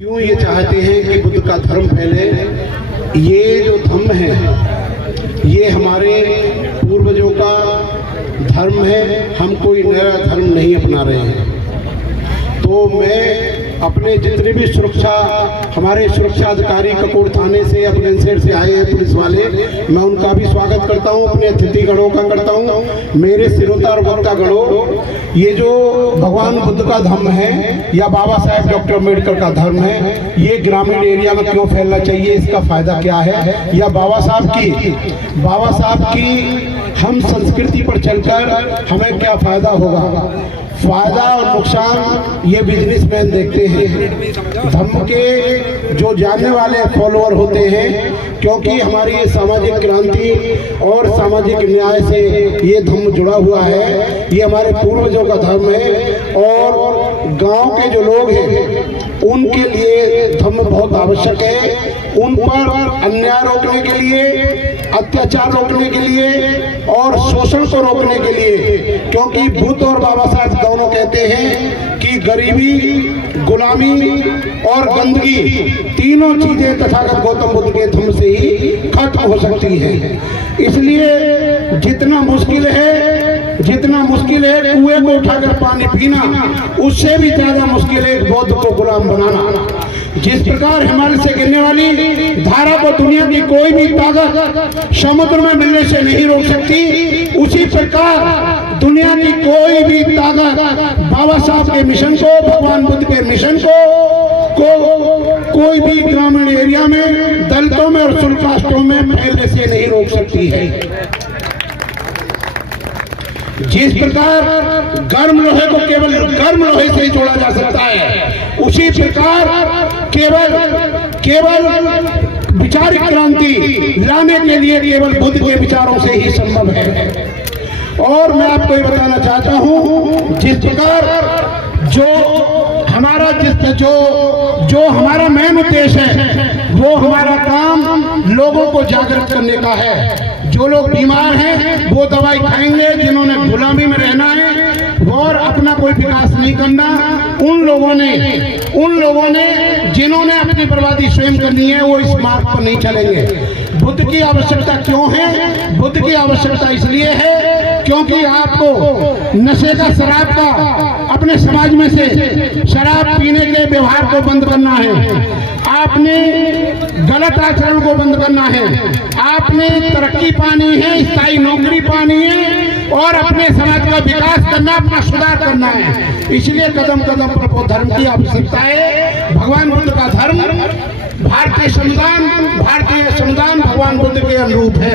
क्यों ये चाहते हैं कि बुद्ध का धर्म फैले? ये जो धम्म है ये हमारे पूर्वजों का धर्म है, हम कोई नया धर्म नहीं अपना रहे हैं। तो मैं अपने जितने भी हमारे सुरक्षा अधिकारी कपूर थाने से अपने शहर से आए हैं पुलिस वाले, मैं उनका भी स्वागत करता हूं, अपने अतिथिगणों का करता हूं। मेरे सिरोता और वक्तागणों, ये जो भगवान बुद्ध का धर्म है या बाबा साहेब डॉक्टर अम्बेडकर का धर्म है, ये ग्रामीण एरिया में क्यों फैलना चाहिए, इसका फायदा क्या है, या बाबा साहब की हम संस्कृति पर चलकर हमें क्या फायदा होगा। फायदा और नुकसान ये बिजनेसमैन देखते हैं। धर्म के जो जानने वाले फॉलोअर होते हैं, क्योंकि हमारी ये सामाजिक क्रांति और सामाजिक न्याय से ये धर्म जुड़ा हुआ है, ये हमारे पूर्वजों का धर्म है। और गांव के जो लोग हैं उनके लिए धर्म बहुत आवश्यक है। उन पर अन्याय रोकने के लिए, अत्याचार रोकने के लिए और शोषण को रोकने के लिए, क्योंकि बुद्ध और बाबा साहब दोनों कहते हैं कि गरीबी, गुलामी और गंदगी तीनों चीजें तथागत गौतम बुद्ध के धर्म से ही खत्म हो सकती है। इसलिए जितना मुश्किल है कुएं को उठाकर पानी पीना, उससे भी ज्यादा मुश्किल है एक बौद्ध को गुलाम बनाना। जिस प्रकार हिमालय से गिरने वाली धारा को दुनिया की कोई भी ताकत समुद्र में मिलने से नहीं रोक सकती, उसी प्रकार दुनिया की कोई भी ताकत बाबा साहब के मिशन को, भगवान बुद्ध के मिशन को कोई भी ग्रामीण एरिया में, दलितों में और शुल्कास्टों में फैलने से नहीं रोक सकती है। जिस प्रकार गर्म लोहे को केवल गर्म लोहे से ही जोड़ा जा सकता है, उसी प्रकार केवल विचारिक क्रांति लाने के लिए केवल बुद्ध के विचारों से ही संभव है। और मैं आपको ये बताना चाहता हूँ, जिस प्रकार जो हमारा मेन उद्देश्य है, वो हमारा काम लोगों को जागृत करने का है। जो लोग बीमार हैं वो दवाई खाएंगे, जिन्होंने गुलामी में रहना है और अपना कोई विकास नहीं करना, उन लोगों ने जिन्होंने अपनी बर्बादी स्वयं करनी है, वो इस मार्ग पर नहीं चलेंगे। बुद्ध की आवश्यकता क्यों है? बुद्ध की आवश्यकता इसलिए है क्योंकि आपको नशे का, शराब का, अपने समाज में से शराब पीने के व्यवहार को बंद करना है। आपने गलत आचरण को बंद करना है। आपने तरक्की पानी है, स्थायी नौकरी पानी है और अपने समाज का विकास करना, अपना सुधार करना है। इसलिए कदम कदम पर धर्म की आवश्यकता है। भगवान बुद्ध का धर्म, भारतीय संविधान भगवान बुद्ध के अनुरूप है।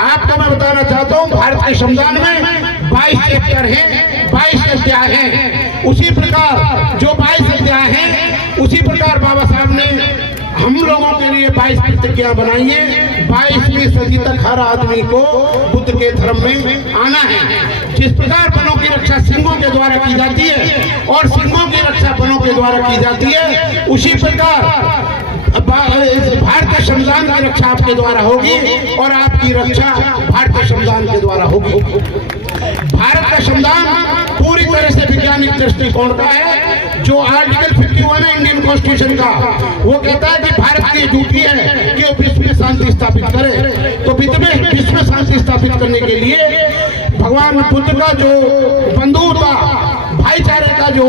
आपको मैं बताना चाहता हूँ, भारतीय संविधान में 22 चैप्टर हैं, 22 अध्याय हैं। उसी प्रकार जो 22 अध्याय हैं, उसी प्रकार बाबा साहब ने हम लोगों के लिए 22 प्रतिज्ञा बनाई है। 22वीं सदी तक हर आदमी को बुद्ध के धर्म में आना है। जिस प्रकार वनों की रक्षा सिंहों के द्वारा की जाती है और सिंहों की रक्षा वनों के द्वारा की जाती है, उसी प्रकार भारतीय संविधान की रक्षा आपके द्वारा होगी और आपकी रक्षा भारतीय संविधान के द्वारा होगी। भारत का संविधान पूरी तरह से वैज्ञानिक दृष्टिकोण का है। जो आर्टिकल 51 है इंडियन कॉन्स्टिट्यूशन का, वो कहता है कि भारत की ड्यूटी है कि विश्व में शांति स्थापित करे। तो विश्व में शांति स्थापित करने के लिए भगवान बुद्ध का जो बंधुता, भाईचारे का जो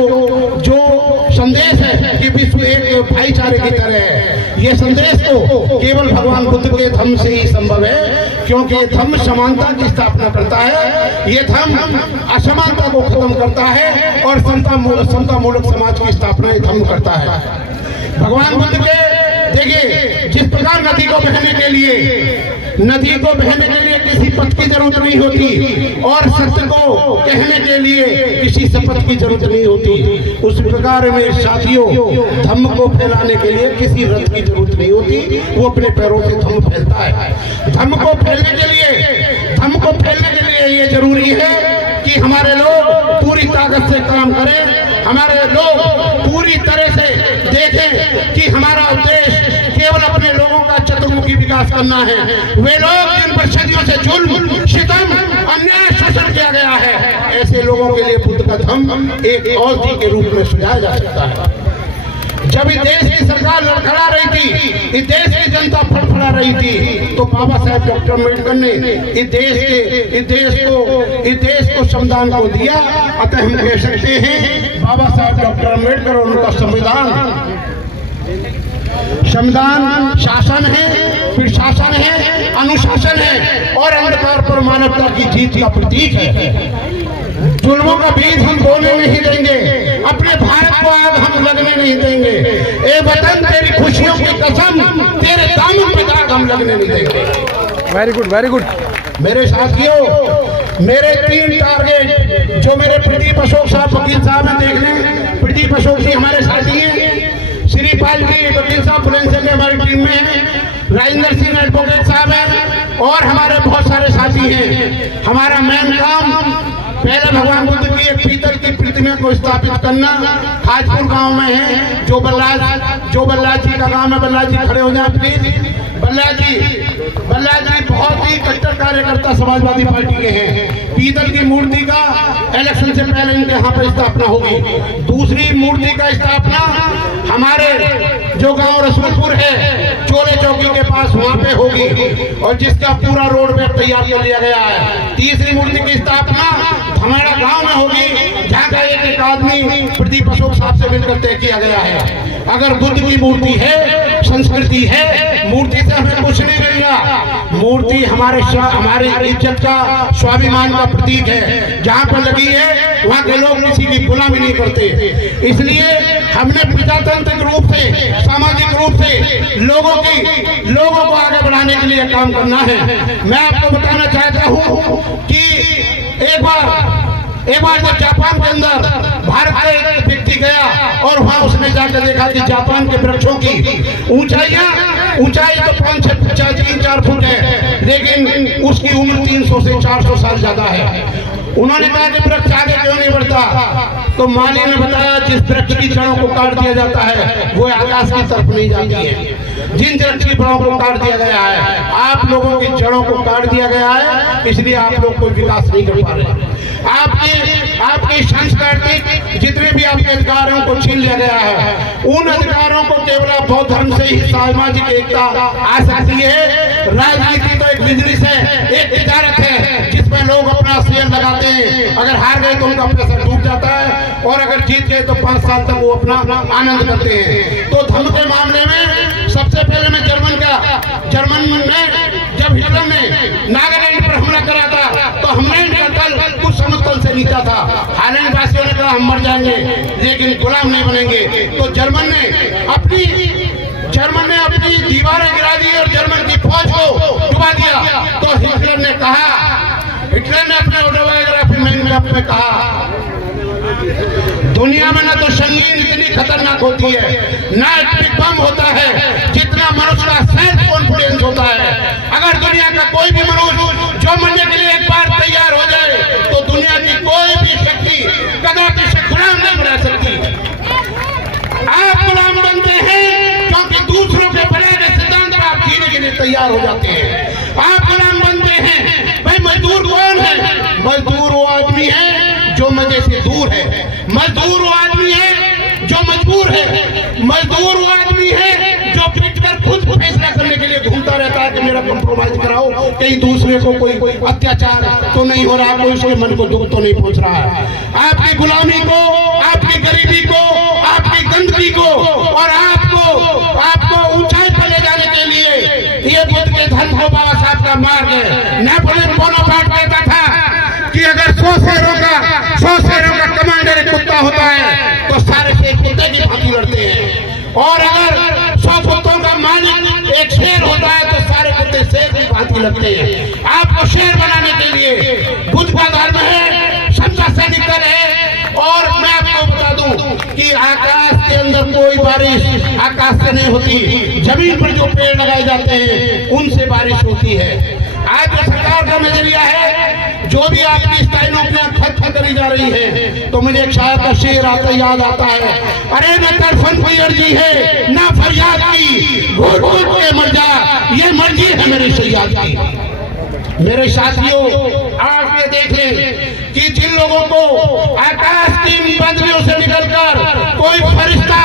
संदेश है कि विश्व एक भाईचारे की तरह है, ये संदेश तो केवल भगवान बुद्ध के धर्म से ही संभव है। क्योंकि धर्म समानता की स्थापना करता है, ये धर्म असमानता को खत्म करता है और समता मूलक समाज की स्थापना ये धर्म करता है। भगवान बुद्ध के देखिए, जिस प्रकार नदी को बहने के लिए किसी पथ की जरूरत नहीं होती और सत्य को कहने के लिए किसी शपथ की जरूरत नहीं होती, उस प्रकार मेरे साथियों, धर्म को फैलाने के लिए किसी रथ की जरूरत नहीं होती, वो अपने पैरों से धर्म फैलता है। धर्म को फैलने के लिए ये जरूरी है कि हमारे लोग पूरी ताकत से काम करें, हमारे लोग पूरी तरह से देखें कि हमारा उद्देश्य केवल अपने लोगों का चतुर्मुखी विकास करना है। वे लोग जिन पर सदियों से जुल्म, सितम, अन्याय, शोषण किया गया है, ऐसे लोगों के लिए बुद्ध का धर्म एक औषधि के रूप में सुझाया जा सकता है। जब इस देश की सरकार लड़खड़ा रही थी, इस देश की जनता फड़फड़ा रही थी, तो बाबा साहेब डॉक्टर अम्बेडकर ने इस देश को संविधान को दिया। अतः हम कह सकते हैं बाबा साहेब डॉक्टर अम्बेडकर और उनका संविधान शासन है, फिर शासन है, अनुशासन है और अंधकार पर मानवता की जीत का प्रतीक है। जुल्मों का बीज हम बोने नहीं देंगे, अपने भारत को आग हम लगने नहीं देंगे। ए वतन तेरी खुशियों की कसम, तेरे दामन पे दाग हम लगने नहीं देंगे। Very good, very good. मेरे साथियों, मेरे 3 टारगेट जो मेरे प्रदीप अशोक साहब वकील साहब हैं, देख लें, प्रदीप अशोक जी हमारे साथी हैं, श्रीपाल जी वकील साहब बुलंदशहर के हमारी टीम में हैं, राजेंद्र सिंह एडवोकेट साहब हैं और हमारे बहुत सारे साथी हैं। हमारा मेन काम पहले भगवान बुद्ध की एक पीतल की प्रतिमा को स्थापित करना खाजपुर गांव में है। जो बल्ला जी का गांव है, बल्ला जी खड़े हो जाए प्लीज। बल्ला जी बहुत ही कट्टर कार्यकर्ता समाजवादी पार्टी के हैं। पीतल की मूर्ति का इलेक्शन से पहले इनके यहाँ पर स्थापना होगी। दूसरी मूर्ति का स्थापना हमारे जो गांव रसूलपुर है, चोले चौकी के पास, वहां पे होगी और जिसका पूरा रोड मैप तैयार कर लिया गया है। तीसरी मूर्ति की स्थापना हमारा गांव में होगी, जहाँ का एक आदमी प्रदीप अशोक साहब से मिलकर तय किया गया है। अगर बुद्ध की मूर्ति है, संस्कृति है, मूर्ति से हमें कुछ नहीं मिलेगा। मूर्ति हमारे इज्जत का, स्वाभिमान का प्रतीक है। जहाँ पर लगी है वहाँ के लोग किसी की गुलामी नहीं करते। इसलिए हमने प्रजातांत्रिक रूप से, सामाजिक रूप से लोगों को आगे बढ़ाने के लिए काम करना है। मैं आपको बताना चाहता हूँ कि एक बार जब जापान के अंदर भारत का एक व्यक्ति गया और वहां उसने जाकर देखा कि जापान के वृक्षों की ऊंचाई तो 5-4 फुट है, लेकिन उसकी उम्र 300 से 400 साल ज्यादा है। उन्होंने कहा कि वृक्ष आगे क्यों नहीं बढ़ता? तो माली ने बताया जिस वृक्ष की जड़ों को काट दिया जाता है वो आकाश की तरफ नहीं जाती है। जिन वृक्ष की जड़ों को काट दिया गया है, आप लोगों की जड़ों को काट दिया गया है, इसलिए आप लोग कोई विकास नहीं कर पा रहे। आपके सांस्कृतिक जितने भी आपके अधिकारों को छीन लिया गया है, उन अधिकारों को केवल बौद्ध धर्म से ही सामाजिक एकता आ सकती है। राजनीति तो एक बिजनेस है, एक तिजारत है जिसमें लोग अपना शेयर लगाते हैं। अगर हार गए तो उनका पैसा डूब जाता है और अगर जीत गए तो 5 साल तक वो अपना आनंद करते हैं। तो धर्म के मामले में सबसे पहले मैं जर्मन में जब हिटलर ने नागालैंड पर हमला करा था तो हमें कुछ समुद्र से नीचा था। हालैंड वासियों ने कहा हम मर जाएंगे लेकिन गुलाम नहीं बनेंगे। तो जर्मन ने अपनी दीवारें गिरा दी और जर्मन की फौज को डुबा दिया। तो हिटलर ने अपने ऑटोबायोग्राफी में कहा दुनिया में ना तो संगीन इतनी खतरनाक होती है, ना एटॉमिक बम होता है, जितना मनुष्य का सेल्फ कॉन्फिडेंस होता है। अगर दुनिया का कोई भी मनुष्य जो मरने के लिए एक बार तैयार हो जाए तो दुनिया की कोई भी शक्ति कदापि से गुलाम नहीं बना सकती। आप गुलाम बनते हैं क्योंकि दूसरों के बनाए गए सिद्धांत पर आप जीने के लिए तैयार हो जाते हैं। आप गुलाम बनते हैं। भाई मजदूर कौन है? मजदूर वो आदमी है जो मजे से दूर है। मजदूर वो आदमी है जो मजबूर है। मजदूर वो आदमी है जो पीटकर खुद फैसला करने के लिए घूमता रहता है कि मेरा कंप्रोमाइज कराओ, कहीं दूसरे को कोई अत्याचार तो नहीं हो रहा, कोई उसके मन को दुख तो नहीं पहुंच रहा है। आपकी गुलामी को, आपकी गरीबी को, आपकी गंदगी को और आपको ऊंचाई पर ले जाने के लिए ये बुद्ध के धर्म को बाबा साहब का मार्ग है। नेपोलियन बोनापार्ट कहता था कि अगर 100 शेरों का कमांडर एक कुत्ता होता है तो सारे शेर कुत्ते की भांति लड़ते हैं, और अगर 100 कुत्तों का मालिक एक शेर होता है तो सारे कुत्ते शेर की भांति लड़ते हैं। आपको शेर बनाने के लिए बुद्ध का धर्म है, क्षमता से निकल है। और मैं आपको बता दूं कि आकाश के अंदर कोई बारिश आकाश से नहीं होती, जमीन पर जो पेड़ लगाए जाते हैं उनसे बारिश होती है। आज जो सरकार का नजरिया है, जो भी आपकी स्टाइलों में खत्म करी जा रही है, तो मुझे एक शायर का शेर याद आता है, अरे न तरफन कोई अर्जी है ना फरियाद की, घुट घुट के मर जा, ये मर्जी है मेरे सैयाद की। मेरे साथियों, आप ये देख लें कि जिन लोगों को आकाश की बंदरियों से निकलकर कोई फरिश्ता